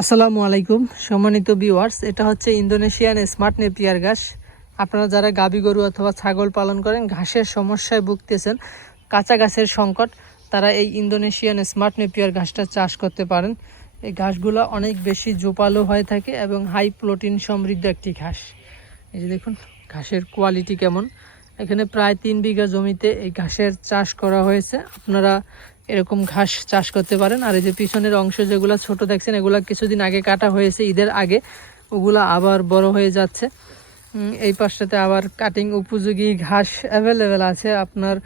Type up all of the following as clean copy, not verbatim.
আসসালামু আলাইকুম সম্মানিত ভিউয়ার্স, এটা হচ্ছে ইন্দোনেশিয়ান স্মার্ট নেপিয়ার ঘাস। আপনারা যারা গাভী গরু অথবা ছাগল পালন করেন, ঘাসের সমস্যায় ভুগতেছেন, কাঁচা ঘাসের সংকট, তারা এই ইন্দোনেশিয়ান স্মার্ট নেপিয়ার ঘাসটা চাষ করতে পারেন। এই ঘাসগুলো অনেক বেশি জোপালো হয়ে থাকে এবং হাই প্রোটিন সমৃদ্ধ একটি ঘাস। এই যে দেখুন ঘাসের কোয়ালিটি কেমন। এখানে প্রায় 3 বিঘা জমিতে এই ঘাসের চাষ করা হয়েছে। আপনারা এরকম ঘাস চাষ করতে পারেন। আর এই যে পিছনের অংশ যেগুলো ছোট দেখছেন, এগুলো কিছুদিন আগে কাটা হয়েছে, ঈদের আগে। ওগুলো আবার বড় হয়ে যাচ্ছে। এই পাশটাতে আবার কাটিং উপযোগী ঘাস অ্যাভেলেবেল আছে, আপনার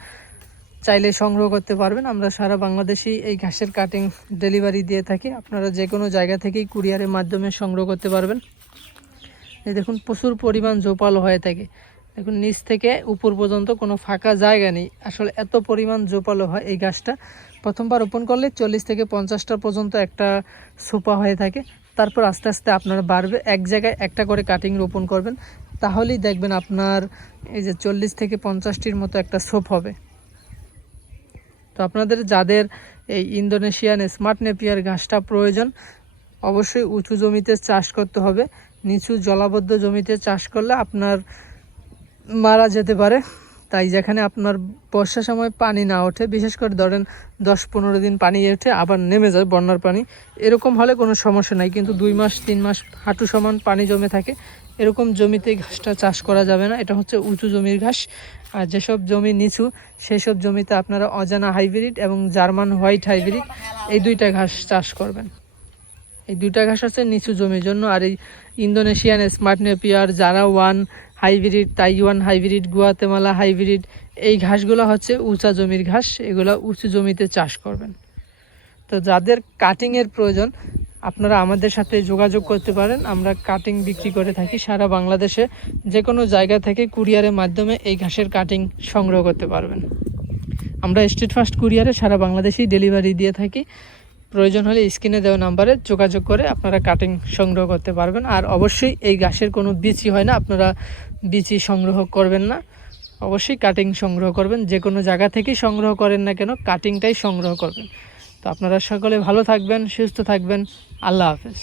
চাইলে সংগ্রহ করতে পারবেন। আমরা সারা বাংলাদেশেই এই ঘাসের কাটিং ডেলিভারি দিয়ে থাকি। আপনারা যে কোনো জায়গা থেকেই কুরিয়ারের মাধ্যমে সংগ্রহ করতে পারবেন। এই দেখুন প্রচুর পরিমাণ জোপালো হয়ে থাকে। দেখুন নিচ থেকে উপর পর্যন্ত কোনো ফাঁকা জায়গা নেই। আসলে এত পরিমাণ জোপালো হয় এই গাছটা। প্রথমবার রোপণ করলে 40 থেকে 50টা পর্যন্ত একটা সোপা হয়ে থাকে। তারপর আস্তে আস্তে আপনার বাড়বে। এক জায়গায় একটা করে কাটিং রোপণ করবেন, তাহলেই দেখবেন আপনার এই যে 40 থেকে 50টির মতো একটা সোপ হবে। তো আপনাদের যাদের এই ইন্দোনেশিয়ান স্মার্ট নেপিয়ার ঘাসটা প্রয়োজন, অবশ্যই উঁচু জমিতে চাষ করতে হবে। নিচু জলাবদ্ধ জমিতে চাষ করলে আপনার মারা যেতে পারে। তাই যেখানে আপনার বর্ষার সময় পানি না ওঠে, বিশেষ করে ধরেন 10-15 দিন পানি ওঠে আবার নেমে যায় বন্যার পানি, এরকম হলে কোনো সমস্যা নাই। কিন্তু 2 মাস 3 মাস হাঁটু সমান পানি জমে থাকে, এরকম জমিতে ঘাসটা চাষ করা যাবে না। এটা হচ্ছে উঁচু জমির ঘাস। আর যেসব জমি নিচু, সেসব জমিতে আপনারা অজানা হাইব্রিড এবং জার্মান হোয়াইট হাইব্রিড, এই দুইটা ঘাস চাষ করবেন। এই দুইটা ঘাস আছে নিচু জমির জন্য। আর এই ইন্দোনেশিয়ান স্মার্ট নেপিয়ার, জারা one hybrid, Taiwan hybrid, Guatemala hybrid, এই ঘাসগুলো হচ্ছে উঁচা জমির ঘাস। এগুলো উঁচু জমিতে চাষ করবেন। তো যাদের কাটিংয়ের প্রয়োজন, আপনারা আমাদের সাথে যোগাযোগ করতে পারেন। আমরা কাটিং বিক্রি করে থাকি সারা বাংলাদেশে। যে কোনো জায়গা থেকে কুরিয়ারের মাধ্যমে এই ঘাসের কাটিং সংগ্রহ করতে পারবেন। আমরা স্ট্রিট ফাস্ট কুরিয়ারে সারা বাংলাদেশেই ডেলিভারি দিয়ে থাকি। প্রয়োজন হলে স্ক্রিনে দেওয়া নাম্বারে যোগাযোগ করে আপনারা কাটিং সংগ্রহ করতে পারবেন। আর অবশ্যই এই ঘাসের কোনো বিচি হয় না, আপনারা বিচি সংগ্রহ করবেন না। অবশ্যই কাটিং সংগ্রহ করবেন। যে কোনো জায়গা থেকেই সংগ্রহ করেন না কেন, কাটিংটাই সংগ্রহ করবেন। তো আপনারা সকলে ভালো থাকবেন, সুস্থ থাকবেন। আল্লাহ হাফেজ।